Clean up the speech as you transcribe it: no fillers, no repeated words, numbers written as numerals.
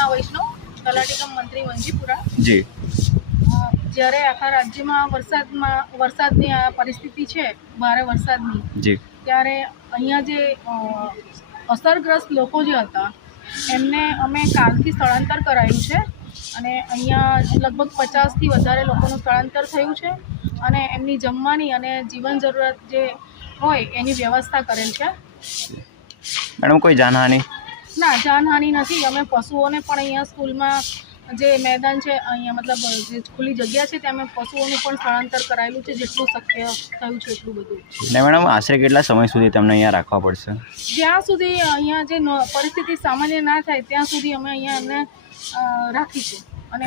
સપના વૈષ્ણવ, તલાટી કમ મંત્રી વંજીપુરા। જી જ્યારે આખા રાજ્યમાં વરસાદની આ પરિસ્થિતિ છે, ભારે વરસાદની, જી ત્યારે અહીંયા જે અસરગ્રસ્ત લોકો જે હતા એમને અમે કાલથી સ્થળાંતર કરાયું છે અને અહીંયા લગભગ 50થી વધારે લોકોનું સ્થળાંતર થયું છે અને એમની જમવાની અને જીવન જરૂરિયાત જે હોય એની વ્યવસ્થા કરેલ છે। મેડમ કોઈ જાનહાની? ના, જાનહાનિ નથી। અમે પશુઓને પણ અહીંયા સ્કૂલમાં જે મેદાન છે, અહીંયા મતલબ જે ખુલ્લી જગ્યા છે ત્યાં અમે પશુઓનું પણ સ્થળાંતર કરાયેલું છે, જેટલું શક્ય થયું છે એટલું બધું। ને મેડમ આશરે કેટલા સમય સુધી તમને અહીંયા રાખવા પડશે? જ્યાં સુધી અહીંયા જે પરિસ્થિતિ સામાન્ય ના થાય ત્યાં સુધી અમે અહીંયા એમને રાખીશું અને